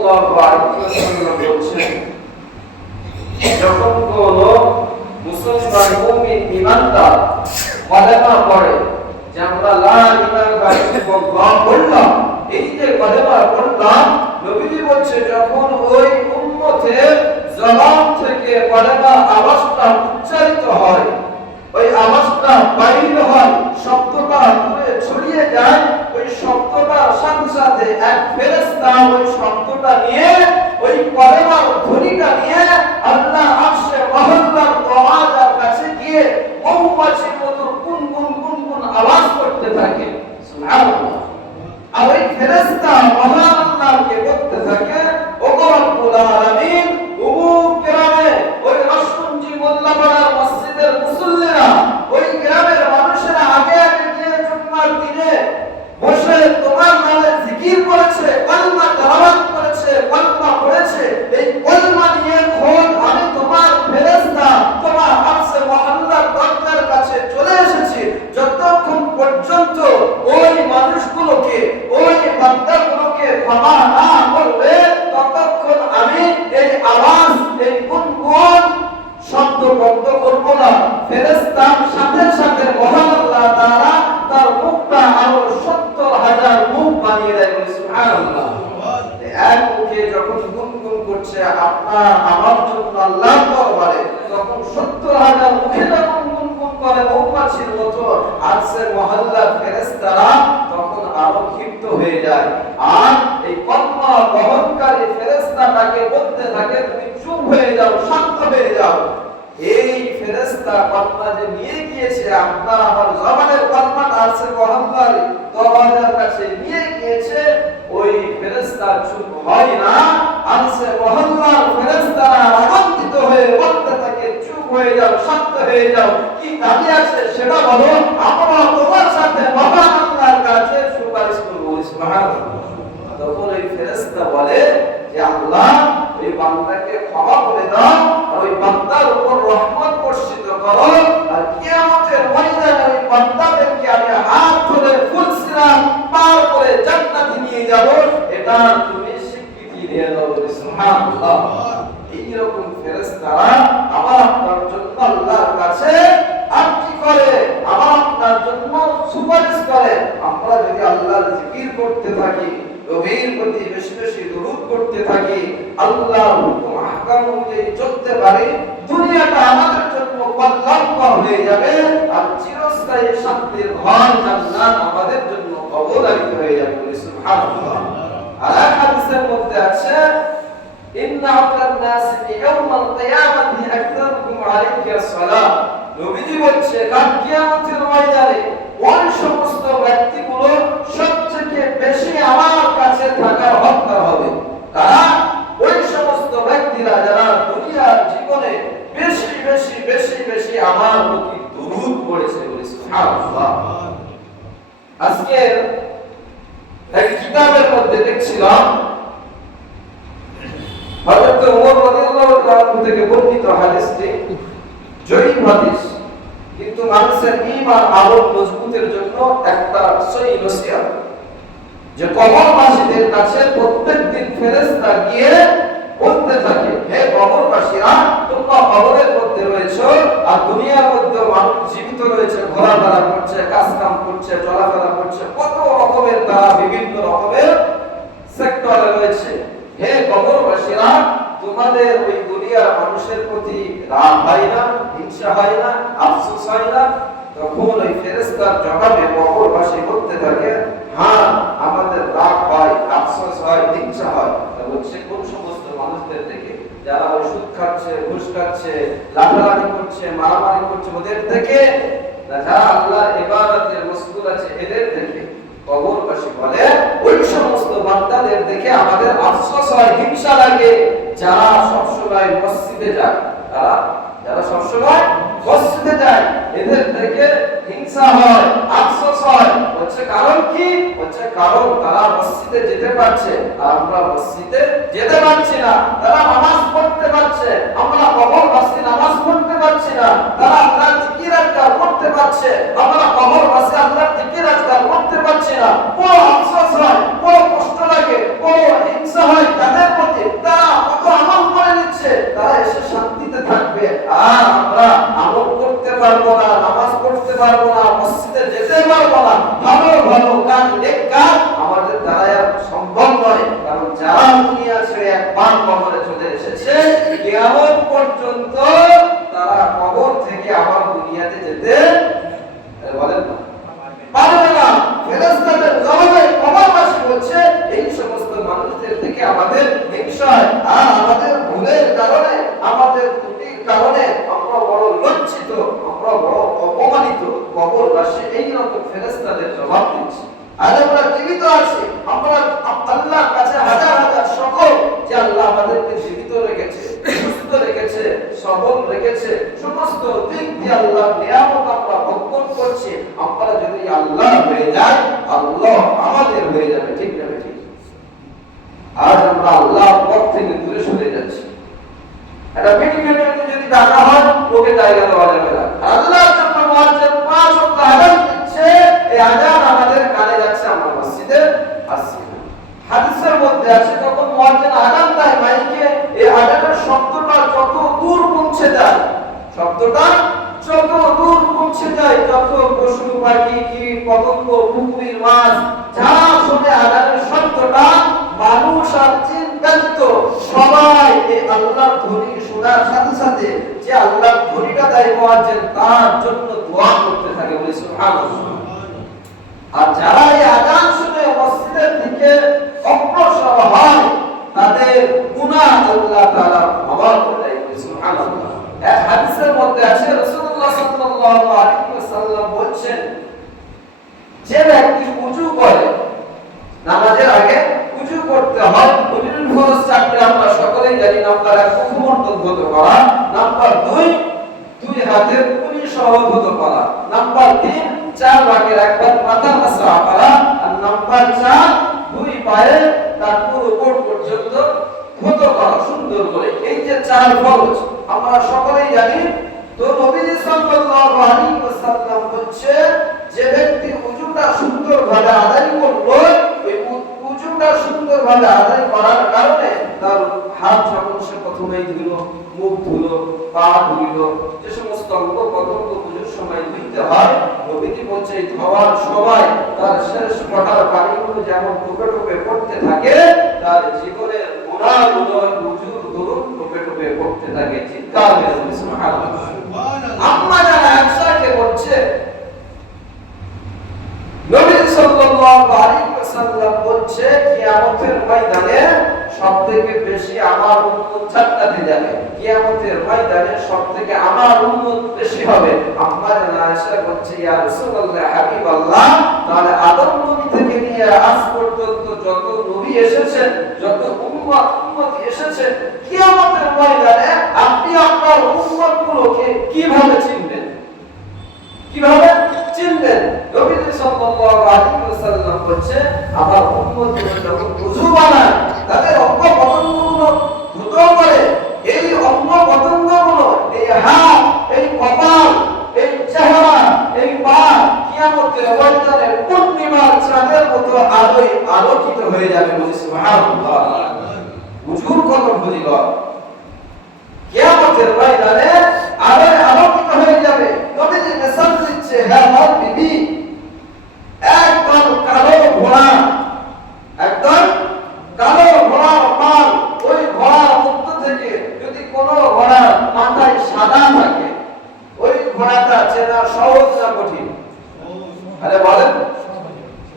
সাল্লাল্লাহু আলাইহি ওয়াসাল্লাম বলেছেন, যখন কোন মুসলমান মুমিন ঈমানদার কলেমা পড়ে যে আমরা লা ইলাহা ইল্লাল্লাহ বললাম, এই যে কলেমা পড়লাম, নবীজি বলছে যখন ওই উম্মতের জবান থেকে কলেমা আওয়াজটা উচ্চারিত হয়, ওই আওয়াজটা বাইর হয়, শব্দটা দূরে ছড়িয়ে যায়, ওই শব্দটার সাথে সাথে এক ফেরেশতা ওই শব্দটা নিয়ে, ওই কলেমার ধ্বনিটা নিয়ে আল্লাহ আরশে মহল্লার দরওয়াজার কাছে গিয়ে মৌমাছির মতো গুনগুন আওয়াজ করতে থাকে। সুবহানাল্লাহ। আর ওই ফেরেশতা মহান আল্লাহকে বলতে থাকে, ও রব্বুল আলামিন, গ্রামে ওই রাসূলজি মোল্লাপাড়ার মসজিদের মুসল্লিরা, ওই গ্রামের মানুষেরা আগে আগে গিয়ে জুম্মার দিনে বসে তোমার নামে জিকির করেছে, কলমা তেলাওয়াত করেছে, কলমা পড়েছে, এই কলমা নিয়ে খোদ আমি তোমার ফেরেশতা তোমার আরশে মহল্লার দরজার কাছে চলে এসেছি। যতক্ষণ পর্যন্ত ওই মানুষগুলোকে, ওই বান্দাগুলোকে ক্ষমা না করবে, ততক্ষণ আমি এই আওয়াজ, এই গুনগুন শব্দ বন্ধ করব না। ফেরেশতার সাথে সাথে মহান আল্লাহ তাআলা তার মুখটা আরো ৭০,০০০ মুখ বানিয়ে দেয়। সুবহানাল্লাহ। এক মুখে যখন গুনগুন করছে আপনার আমার জন্য আল্লাহর দরবারে, তখন ৭০,০০০ মুখে যখন গুনগুন করে মৌমাছির মতো আরশের মহল্লার ফেরেশতারা তখন আরো ক্ষিপ্ত হয়ে যায়। আর এই কলমা বহনকারী ফেরেশতাটাকে বলতে থাকে, তুমি চুপ হয়ে যাও, শান্ত হয়ে যাও। এই ফেরেশতা কলমা যে নিয়ে গিয়েছে, আপনার আমার জবানের কলমাটা আরশের মহল্লার দরওয়াজার কাছে নিয়ে গিয়েছে, ওই ফেরেশতা চুপ হয় না। আরশের মহল্লার ফেরেশতারা আনন্দিত হয়ে বলতে থাকে, চুপ হয়ে যাও, শান্ত হয়ে যাও, কি দাবি আছে সেটা বলো, আমরা তোমার সাথে মহান আল্লাহর কাছে সুপারিশ করব। সুবহানাল্লাহ। তখন ওই ফেরেশতা বলে যে আল্লাহ, ওই বান্দাকে ক্ষমা করে দাও, আর ওই বান্দার উপর রহমত বর্ষিত করো, আর কিয়ামতের ময়দানে ওই বান্দাদেরকে আমি হাত ধরে ফুলসিরাত পার করে জান্নাতে নিয়ে যাব, এটা তুমি স্বীকৃতি দিয়ে দাও। সুবহানাল্লাহ। এই রকম ফেরেশতারা আবার আপনার জন্য আল্লাহর কাছে আরজি করে, আবার আপনার জন্য সুপারিশ করে। আমরা যদি আল্লাহর জিকির করতে থাকি, নবীর প্রতি বেশি বেশি দরুদ করতে থাকি, আল্লাহর হুকুম আহকাম অনুযায়ী চলতে পারি, দুনিয়াটা আমাদের জন্য কল্যাণকর হয়ে যাবে, আর চিরস্থায়ী শান্তির ঘর জান্নাত আমাদের জন্য অবধারিত হয়ে যাবে। সুবহানাল্লাহ। আর এক হাদিসের মধ্যে আছে, ইন্না আওলান নাসি ইয়াউমাল কিয়ামাতি আকতারুকুম আলাইহি আসসালাম। নবীজি বলছে, কাল কিয়ামতের ময়দানে ওই সমস্ত ব্যক্তিগুলো সবচেয়ে বেশি আমার কাছে থাকার হকদার হবে। তারা ওই সমস্ত ব্যক্তিরা যারা দুনিয়ার জীবনে বেশি বেশি বেশি বেশি আমার প্রতি দরুদ পড়েছে। সুবহানাল্লাহ। আজকে এক কিতাবের মধ্যে দেখছিলাম, হযরত ওমর রাদিয়াল্লাহু তাআলা থেকে বর্ণিত হাদিসটি জয়ীফ হাদিস, কিন্তু মানুষের ঈমান আরো মজবুতের জন্য একটা সহিহ নসিহত, যে কবরবাসীদের কাছে প্রত্যেকদিন ফেরেশতা গিয়ে বলতে থাকে, হে কবরবাসীরা, তোমরা কবরের মধ্যে রয়েছো, আর দুনিয়ার মধ্যে মানুষ জীবিত রয়েছে, ঘোরাফেরা করছে, কাজ কাম করছে, চলাফেরা করছে, কত রকমের তারা বিভিন্ন রকমের সেক্টরে রয়েছে। হে কবরবাসীরা, তোমাদের ওই দুনিয়ার মানুষের প্রতি রাগ হয় না, হিংসা হয় না, আফসোস হয় না? তখন ওই ফেরেশতার জবাবে কবরবাসী বলতে থাকে, হ্যাঁ, আমাদের রাগ হয়, আফসোস হয়, হিংসা হয়। বলছে কোন সমস্ত মানুষদের থেকে? যারা ওই সুদ খাচ্ছে, ঘুষ খাচ্ছে, লাফালাফি করছে, মারামারি করছে, ওদের থেকে? যারা আল্লাহর ইবাদতে মশগুল আছে, এদের থেকে? কবরবাসী বলে, ওই সমস্ত বান্দাদের দেখে আমাদের আফসোস হয়, হিংসা লাগে, যারা সবসময় মসজিদে যায়। যারা সবসময় মসজিদে যায়, এদের থেকে হিংসা হয়, আফসোস হয়। বলছে কারণ কি? বলছে কারণ তারা মসজিদে যেতে পারছে, আর আমরা মসজিদে যেতে পারছি না। তারা নামাজ পড়তে পারছে, আমরা কবরবাসী নামাজ পড়তে পারছি না। তারা আল্লাহর জিকির আজকার করতে পারছে, আমরা কবরবাসী আল্লাহর জিকির আজকার করতে পারছি না। বড় আফসোস হয়, বড় কষ্ট লাগে, বড় হিংসা হয় তাদের যারা দুনিয়া ছেড়ে একবার কবরে চলে এসেছে কিয়ামত পর্যন্ত তারা কবর থেকে আবার দুনিয়াতে যেতে বলেন না, পারবে না। ফেরেশতাদের জবাবে কবরবাসী বলছে এই সমস্ত মানুষদের থেকে আমাদের হিংসা আর আমাদের ভুলের কারণে, আমাদের ত্রুটির কারণে আমরা বড় লজ্জিত, আমরা বড় অপমানিত। কবরবাসী এই রকম ফেরেশতাদের জবাব দিচ্ছে। আর আমরা জীবিত আছি, আমরা আল্লাহর কাছে হাজার হাজার শুকর যে আল্লাহ আমাদেরকে জীবিত রেখেছে, সুস্থ রেখেছে, সবল রেখেছে, সমস্ত দিক দিয়ে আল্লাহর নিয়ামত আমরা ভোগ করছি। আমরা যদি আল্লাহ হয়ে যাই, আল্লাহ আমাদের হয়ে যাবে, ঠিক না ঠিক? আজ আমরা আল্লাহর পথ থেকে দূরে সরে যাচ্ছি। এটা মিটিংয়ে যদি ডাকা হয় লোকে জায়গা দেওয়া যাবে না। আল্লাহর জন্য মুয়াজ্জিন 5 ওয়াক্ত আযান দিচ্ছে, এই আযান আমাদের কানে যাচ্ছে, আমরা মসজিদে আসছি না। হাদিসের মধ্যে আছে যখন মুয়াজ্জিন আযান দেয় মাইকে, এই আযানের শব্দটা যত দূর পৌঁছে যায়, শব্দটা যত দূর পৌঁছে যায়, যত পশু পাখি কীট পতঙ্গ পুকুরের মাছ যা শুনে আযানের শব্দটা, মানুষ আর জিন ব্যতীত সবাই এই আল্লাহর ধ্বনি শোনার সাথে সাথে যে আল্লাহর ধ্বনিটা দেয় মুয়াজ্জিন তার জন্য দোয়া করতে থাকে, বলে সুবহানাল্লাহ। আর যারা এই আযান শুনে মসজিদের দিকে অগ্রসর হয় তাদের গুনাহ আল্লাহ তাআলা ক্ষমা করে দেয়, বলে সুবহানাল্লাহ। এক হাদিসের মধ্যে আছে রাসূলুল্লাহ সাল্লাল্লাহু আলাইহি ওয়াসাল্লাম বলেছেন, যে ব্যক্তি ওযু করে, নামাজের আগে ওযু করতে হয়, ওযুর ফরজ 4টি আমরা সকলেই জানি। নাম্বার 1 মুখমণ্ডল ধৌত করা, নাম্বার 2 দুই হাতের কুলি সহ ধৌত করা, নাম্বার 3 4 ভাগের 1 ভাগ মাথা মাসা করা, আর নাম্বার 4 দুই পায়ে তার পুরো কোট পর্যন্ত ধৌত করা সুন্দর করে। এই যে 4 ফরজ আমরা সকলেই জানি। তো নবীজি সাল্লাল্লাহু আলাইহি ওয়াসাল্লাম বলছে, যে ব্যক্তি ওযুটা সুন্দরভাবে আদায় করলো, ওই ওযুটা সুন্দরভাবে আদায় করার কারণে তার হাত যখন সে প্রথমেই ধুলো, মুখ ধুলো, পা ধুলো, যে সমস্ত অঙ্গ প্রত্যঙ্গ ওযুর সময় ধুইতে হয়, নবীজি বলছে এই ধোয়ার সময় তার শেষ ফোঁটার পানিগুলো যেমন টোপে টোপে পড়তে থাকে, তার জীবনের গুনাহগুলো ওযুর দরুন টোপে টোপে পড়তে থাকে। চিৎকার করে সুবহানাল্লাহ। আম্মা জানা আয়েশাকে বলছে, নবী সাল্লাল্লাহু আলাইহি ওয়াসাল্লাম বলছে কিয়ামতের ময়দানে সবথেকে বেশি আমার উম্মত জান্নাতে যাবে, কিয়ামতের ময়দানে সবথেকে আমার উম্মত বেশি হবে। আম্মা জানা আয়েশা বলছে, ইয়া রাসূলুল্লাহ হাবিবাল্লাহ, তাহলে আদম নবী থেকে নিয়ে আজ পর্যন্ত যত নবী এসেছেন, যত উম্মত এসেছেন, কিয়ামতের ময়দানে আপনি আপনার উম্মতগুলোকে কিভাবে চিনবেন, কিভাবে চিনবেন? নবী সাল্লাল্লাহু আলাইহি ওয়াসাল্লাম বলেছে, আমার উম্মতগুলো যখন ওযু বানায়, তাদের অঙ্গ প্রত্যঙ্গগুলো ধৌত করে, এই অঙ্গ প্রত্যঙ্গগুলো, এই হাত, এই কপাল, এই চেহারা, এই পা কিয়ামতের ময়দানে পূর্ণিমার চাঁদের মতো আলোয় আলোকিত হয়ে যাবে, বলে সুবহানাল্লাহ। ওযুর কত ফজিলত! কিয়ামতের ময়দানে আলোয় আলোকিত হয়ে যাবে। নবীজি মেসাজ দিচ্ছে, হ্যাঁ আমার বিবি, একদম কালো ঘোড়া, একদম কালো ঘোড়ার পাল, ওই ঘোড়ার মধ্য থেকে যদি কোনো ঘোড়ার মাথায় সাদা থাকে, ওই ঘোড়াটা চেনা সহজ না কঠিন? আরে বলেন,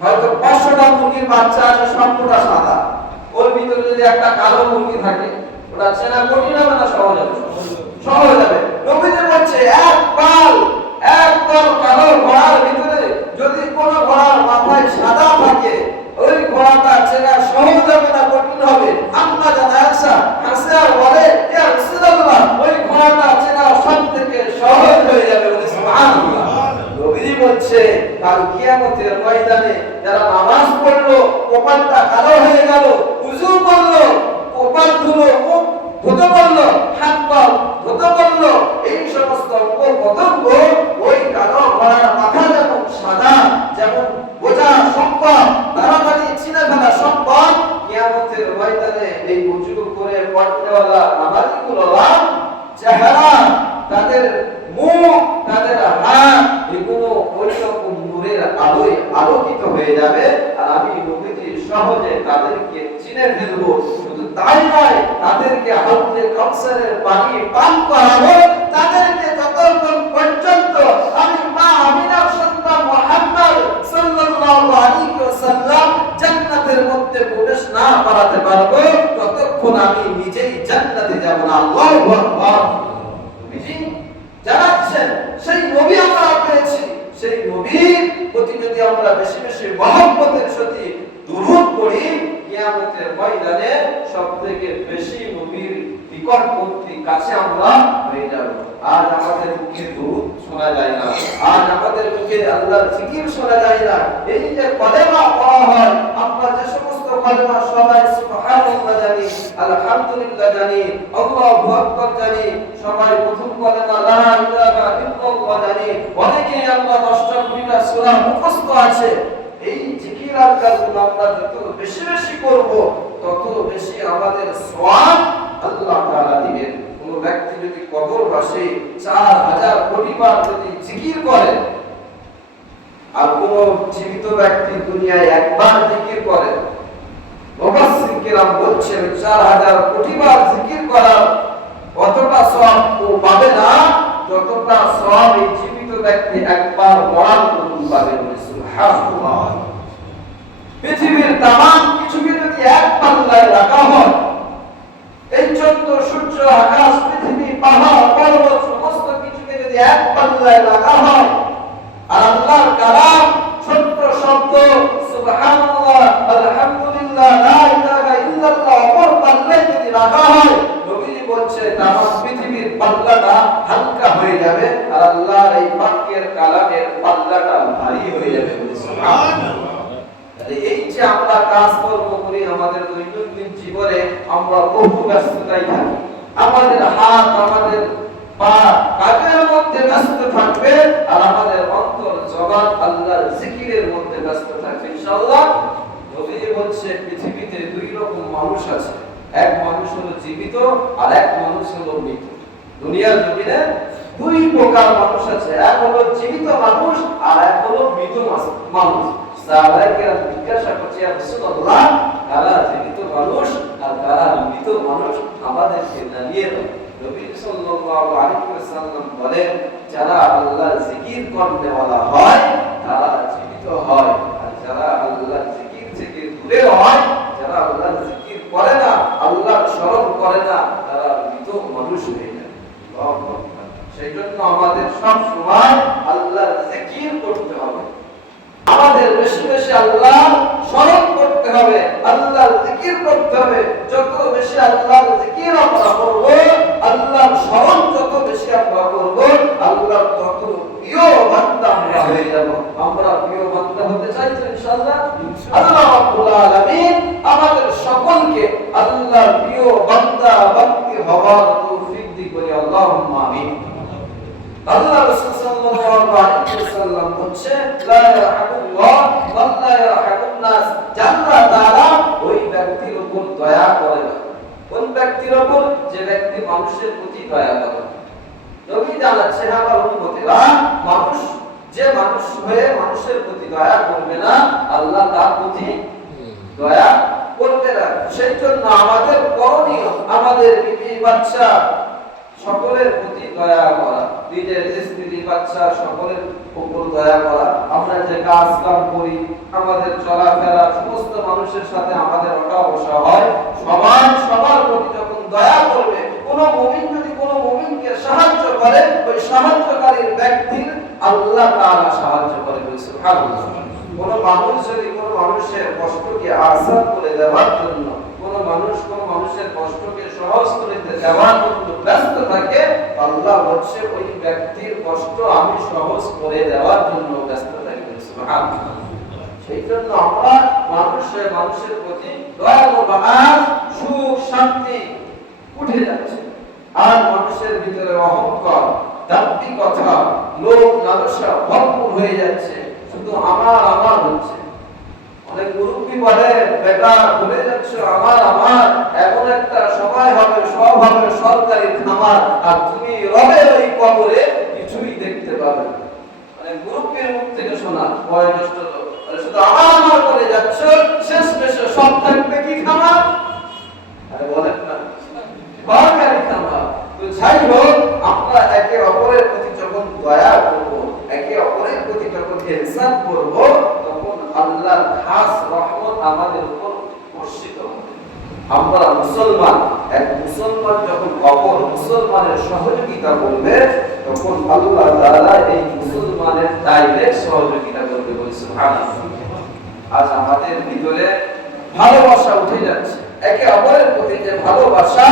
হয়তো 500টা মুরগির বাচ্চা আছে, সবটা সাদা, ওর ভিতরে যদি একটা কালো মুরগি থাকে, ওটা চেনা কঠিন হবে না সহজ হবে? সহজ হবে। নবীজি বলছে, এক পাল, একদম কালো ঘোড়ার ভিতরে যদি কোনো ঘোড়ার মাথায় সাদা থাকে, ওই ঘোড়াটা চেনা সহজ হবে না কঠিন হবে? আম্মা জানা আয়েশা হাসে আর বলে, ইয়া রাসূলুল্লাহ, ওই ঘোড়াটা চেনা সবথেকে সহজ হয়ে যাবে, বলে সুবহানাল্লাহ। নবীজি বলছে, কাল কিয়ামতের ময়দানে যারা নামাজ পড়লো, কপালটা কালো হয়ে গেল, ওযু করলো, কপাল ধুলো, মুখ ধৌত করলো, হাত পা ধৌত করলো, এই সমস্ত অঙ্গ প্রত্যঙ্গ ওই কালো ঘোড়ার মাথা যেমন সাদা, যেমন বোঝা সম্ভব, তাড়াতাড়ি চিনে ফেলা সম্ভব, কিয়ামতের ময়দানে এই ওযু করে পড়নেওয়ালা নামাজীগুলোর চেহারা, তাদের মুখ, তাদের হাত, এগুলো ওই রকম নূরের আলোয় আলোকিত হয়ে যাবে আর আমি নবীজি সহজে তাদেরকে চিনে ফেলবো। শুধু তাই নয়, তাদেরকে হাউজে কাউসারের পানি পান করাবো, তাদেরকে যতক্ষণ পর্যন্ত আমি মা আমিনার সন্তান মুহাম্মদ সাল্লাল্লাহু আলাইহি ওয়াসাল্লাম জান্নাতের মধ্যে প্রবেশ না করাতে পারবো, ততক্ষণ আমি নিজেই জান্নাতে যাব না। আল্লাহু আকবার। নবীজি জানাচ্ছেন সেই নবী আমরা পেয়েছি, সেই নবীর প্রতি যদি আমরা বেশি বেশি মহব্বতের সাথে দুরূদ পড়ি, কিয়ামতের ময়দানে সবথেকে বেশি নবীর নিকটবর্তী কাছে আমরা হয়ে যাব। আজ আমাদের মুখে দুরূদ শোনা যায় না, আজ আমাদের মুখে আল্লাহর জিকির শোনা যায় না। এই যে কলেমা পড়া হয়, আমরা যে সমস্ত কলেমা সবাই সুবহানাল্লাহ জানি, আলহামদুলিল্লাহ জানি, আল্লাহু আকবার জানি, সবাই প্রথম কলেমা লা ইলাহা ইল্লাল্লাহ জানি, অনেকেই আমরা 10টা 20টা সূরা মুখস্থ আছে। এই জিকির আর কাজগুলো আমরা যত বেশি বেশি করব, তত বেশি আমাদের সওয়াব আল্লাহ তাআলা দিবেন। কোন ব্যক্তি যদি কবরবাসী 4000 কোটি বার যদি জিকির করে, আর কোন জীবিত ব্যক্তি দুনিয়ায় একবার জিকির করে, মুফাসসির কিরাম বলছেন 4000 কোটি বার জিকির করার অতটা সওয়াব ও পাবে না যতটা সওয়াব এই জীবিত ব্যক্তি একবার মরার পূর্বে পাবে। সুবহানাল্লাহ। পৃথিবীর তামাম কিছুকে যদি এক পাল্লায় রাখা হয়, এই চন্দ্র সূর্য আকাশ পৃথিবী পাহাড় পর্বত সমস্ত কিছুকে যদি এক পাল্লায় রাখা হয়, আর আল্লাহর কালাম ছোট্ট শব্দ সুবহানাল্লাহ আলহামদুলিল্লাহ লা ইলাহা ইল্লাল্লাহ অপর পাল্লায় যদি রাখা হয়, নবীজি বলছে তামাম পৃথিবীর পাল্লাটা হালকা হয়ে যাবে আর আল্লাহর এই বাক্যের কালামের পাল্লাটা ভারী হয়ে যাবে। সুবহানাল্লাহ। এই যে আমরা কাজকর্ম করি, আমাদের দৈনন্দিন জীবনে আমরা বহু ব্যস্ততায় থাকি, আমাদের হাত আমাদের পা কাজের মধ্যে ব্যস্ত থাকবে আর আমাদের অন্তর জবান আল্লাহর জিকিরের মধ্যে ব্যস্ত থাকবে ইনশাআল্লাহ। নবী বলছে পৃথিবীতে দুই রকম মানুষ আছে, এক মানুষ হলো জীবিত আর এক মানুষ হলো মৃত। দুনিয়ার জমিনে দুই প্রকার মানুষ আছে, এক হলো জীবিত মানুষ আর এক হলো মৃত মানুষ। সাহাবায়ে জিজ্ঞাসা করছে, ইয়া রাসূলুল্লাহ, কারা জীবিত মানুষ আর কারা মৃত মানুষ, আমাদেরকে জানিয়ে দাও। নবী সাল্লাল্লাহু আলাইহি ওয়াসাল্লাম বলেন, যারা আল্লাহর জিকির করতে ওয়ালা হয় তারা জীবিত হয়, আর যারা আল্লাহর জিকির থেকে দূরে হয়, যারা আল্লাহর জিকির করে না, আল্লাহর স্মরণ করে না, তারা মৃত মানুষ হয়ে যায়। আল্লাহু আকবার। সেজন্য আমাদের সব সময় আল্লাহর জিকির করতে হবে, আমাদের বেশি বেশি আল্লাহ স্মরণ করতে হবে, আল্লাহর জিকির করতে হবে। যত বেশি আল্লাহর জিকির আমরা করব, আল্লাহর স্মরণ যত বেশি আমরা করব, আল্লাহর তত প্রিয় বান্দা আমরা হয়ে যাব। আমরা প্রিয় বান্দা হতে চাই তো ইনশাআল্লাহ। আল্লাহ রাব্বুল আলামিন আমাদের সকলকে আল্লাহর প্রিয় বান্দা বান্দি হওয়ার তৌফিক দিক বলি আল্লাহুম্মা আমিন। আল্লাহ রাসূল সাল্লাল্লাহু আলাইহি ওয়াসাল্লাম বলেছেন, লা ইয়ারহামুল্লাহ ওয়া লা ইয়ারহামুন নাস, আল্লাহ তাআলা ওই ব্যক্তির উপর দয়া করে না। কোন ব্যক্তির উপর? যে ব্যক্তি মানুষের প্রতি দয়া করে। নবী জানাচ্ছেন আমার উম্মতেরা, মানুষ যে মানুষ হয়ে মানুষের প্রতি দয়া করবে না, আল্লাহ তার প্রতি দয়া করবে না। সেই জন্য আমাদের করণীয় আমাদের বিবি বাচ্চা সকলের প্রতি দয়া করা, নিজের স্ত্রী বাচ্চা সকলের উপর দয়া করা। আমরা যে কাজ কাম করি, আমাদের চলাফেরা, সমস্ত মানুষের সাথে আমাদের ওঠা বসা হয়, সবাই সবার প্রতি যখন দয়া করবে, কোন মুমিন যদি কোন মুমিনকে সাহায্য করে, ওই সাহায্যকারীর ব্যক্তির আল্লাহ তাআলা সাহায্য করে। সুবহানাল্লাহ। কোন মানুষ যদি কোন মানুষের কষ্টকে আসান করে দেওয়ার জন্য, কোন মানুষ কোন মানুষের কষ্টকে সহজ করে দেওয়ার জন্য ব্যস্ত থাকে, আল্লাহ বলছে ওই ব্যক্তির কষ্ট আমি সহজ করে দেওয়ার জন্য ব্যস্ত থাকি। সুবহানাল্লাহ। সেই জন্য আমরা মানুষের প্রতি দয়া করব। আর সুখ শান্তি উঠে যাচ্ছে, আর মানুষের ভিতরে অহংকার, দাম্ভিকতা, লোভ লালসা ভরপুর হয়ে যাচ্ছে, শুধু আমার আমার হচ্ছে। অনেক মুরব্বী বলে, বেটা ভুলে যাচ্ছ আমার আমার, এমন একটা সময় হবে সব হবে সরকারি খামার, আর তুমি রবে ওই কবরে কিছুই দেখতে পাবে না। মানে মুরব্বীর মুখ থেকে শোনা বয়োজ্যেষ্ঠ লোক, শুধু আমার আমার করে যাচ্ছ, শেষ মেশে সব থাকবে কি খামার? আরে বলেন না, সরকারি খামার। তো যাই হোক, আমরা একে অপরের প্রতি যখন দয়া করব, একে অপরের প্রতি যখন ইহসান করব, তখন আল্লাহর খাস রহমত আমাদের উপর বর্ষিত হবে। আমরা মুসলমান, এক মুসলমান যখন অপর মুসলমানের সহযোগিতা করবে, তখন আল্লাহ তাআলা এই মুসলমানের ডাইরেক্ট সহযোগিতা করবে। বলি সুবহানাল্লাহ। আজ আমাদের ভিতরে ভালোবাসা উঠে যাচ্ছে, একে অপরের প্রতি যে ভালোবাসা,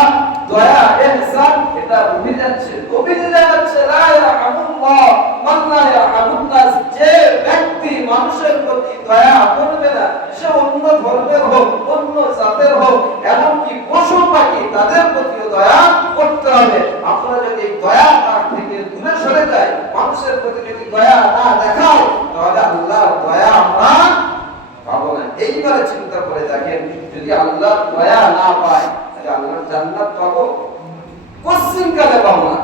দয়া, ইহসান, এটা উঠে যাচ্ছে। কবিরা যাচ্ছে লা ইয়ারহামুল্লাহ মান লা ইয়ারহামুন নাস। যে ব্যক্তি মানুষের প্রতি দয়া করবে না, সে অন্য ধর্মের হোক, অন্য জাতের হোক, এমনকি পশু পাখি, তাদের প্রতিও দয়া করতে হবে। আমরা যদি দয়া তার থেকে দূরে সরে যাই, মানুষের প্রতি যদি দয়া না দেখাও, তাহলে আল্লাহর দয়া আমরা পাবো না। এইবারে চিন্তা করে দেখেন, যদি আল্লাহর দয়া না পাই, তাহলে আল্লাহর জান্নাত পাবো? কোশ্চিন কালে পাবো না।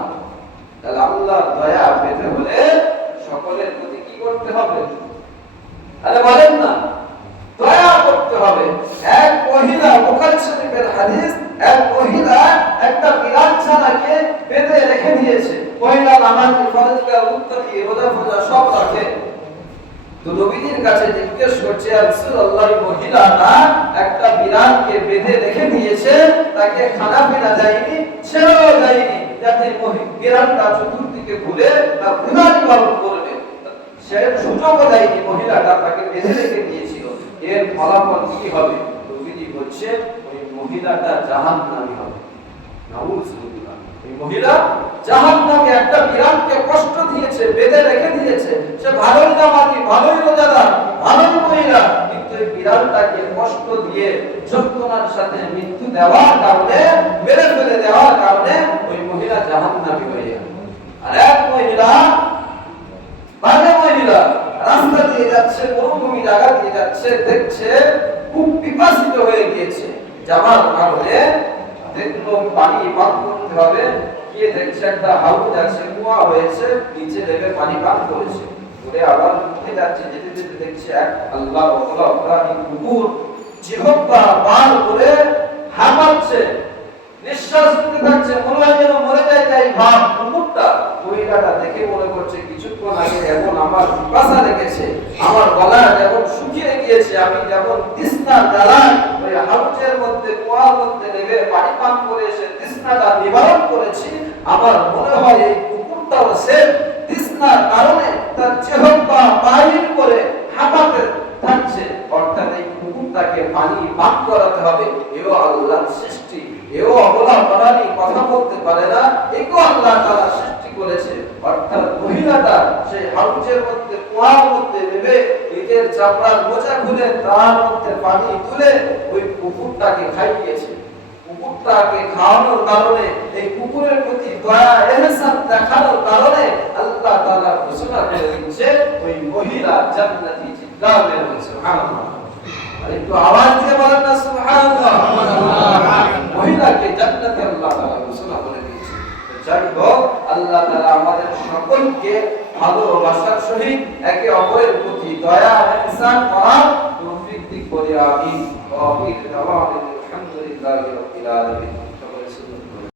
তাহলে আল্লাহর দয়া পেতে হলে সকলের প্রতি কি করতে হবে? আরে বলেন না, দয়া করতে হবে। এক মহিলা, বুখারী শরীফের হাদিস, এক মহিলা একটা বিরাট ছানাকে বেঁধে রেখে দিয়েছে। মহিলা নামাজ, ফরজ, মুত্তাকি, রোজা ফরজ সব রাখে। তো নবীজির কাছে জিজ্ঞেস করছে, ইয়া রাসূলুল্লাহ, মহিলাটা একটা বিড়ালকে বেঁধে রেখে দিয়েছে, তাকে খানা পিনা যায়নি, ছেড়েও যায়নি, যাতে বিড়ালটা চতুর্দিকে ঘুরে তার গুনাহি পালন করবে। সে সুযোগও দেয়নি, মহিলাটা তাকে বেঁধে রেখে দিয়েছিল। এর ফলাফল কি হবে? নবীজি বলছে, ওই মহিলাটা জাহান্নামী হবে। নাউযুবিল্লাহ। এই মহিলা জাহান্নামে, একটা বিড়ালকে কষ্ট দিয়েছে, বেঁধে রেখে দিয়েছে। সে ভালোই নামাজি, ভালোই রোজাদার, ভালোই মহিলা, কিন্তু এই বিড়ালটাকে কষ্ট দিয়ে যন্ত্রণার সাথে মৃত্যু দেওয়ার কারণে, মেরে ফেলে দেওয়ার কারণে ওই মহিলা জাহান্নামী হয়ে যাবে। আর এক মহিলা, বাজে মহিলা, রাস্তা দিয়ে যাচ্ছে, মরুভূমি জায়গা দিয়ে যাচ্ছে, দেখছে খুব পিপাসিত হয়ে গিয়েছে, যাওয়ার কারণে দেখলো পানি পান করতে হবে, গিয়ে দেখছে একটা হাউজ আছে, কুয়া হয়েছে, নিচে নেমে পানি পান করেছে। করে আবার উঠে যাচ্ছে, যেতে যেতে দেখছে এক আল্লাহ ওয়ালা অপরাধী কুকুর জিহ্বা বার করে হাঁপাচ্ছে, নিঃশ্বাস নিতে থাকছে, মনে হয় যেন মরে যায় তাই ভাব। কুকুরটা মহিলাটা দেখে মনে করছে, কিছুক্ষণ আগে যেমন আমার পিপাসা লেগেছে, আমার গলা যেমন শুকিয়ে গিয়েছে, আমি যেমন তৃষ্ণার জ্বালায় ওই হাউজের মধ্যে, কুয়ার মধ্যে নেমে পানি পান করে এসে তৃষ্ণাটা নিবারণ করেছি, আমার মনে হয় এই কুকুরটাও সে তৃষ্ণার কারণে তার জিহ্বা বাইর করে হাঁপাতে থাকছে। অর্থাৎ এই কুকুরটাকে পানি পান করাতে হবে। এও আল্লাহর সৃষ্টি, এও অবলা প্রাণী, কথা বলতে পারে না, একেও আল্লাহ তাআলা সৃষ্টি করেছে। অর্থাৎ মহিলাটা সেই হাউজের মধ্যে, কুয়ার মধ্যে নেমে নিজের চামড়ার মোজা খুলে তার মধ্যে পানি তুলে ওই কুকুরটাকে খাইয়েছে। কুকুরটাকে খাওয়ানোর কারণে, এই কুকুরের প্রতি দয়া, ইহসান দেখানোর কারণে আল্লাহ তাআলা ঘোষণা করে দিচ্ছে, ওই মহিলা জান্নাতি যাবে। সুবহানাল্লাহ। আর একটু আওয়াজ দিয়ে বলেন না সুবহানাল্লাহ। মহিলাকে জান্নাতে আল্লাহ তাআলা ঘোষণা করে দিয়েছে। যাই হোক, আল্লাহ তাআলা আমাদের সকলকে ভালোবাসার সহিত একে অপরের প্রতি দয়া, ইহসান করার তৌফিক দিক করে। আমিন। ওয়া আখিরু দাওয়ানা আলহামদুলিল্লাহি রাব্বিল আলামিন।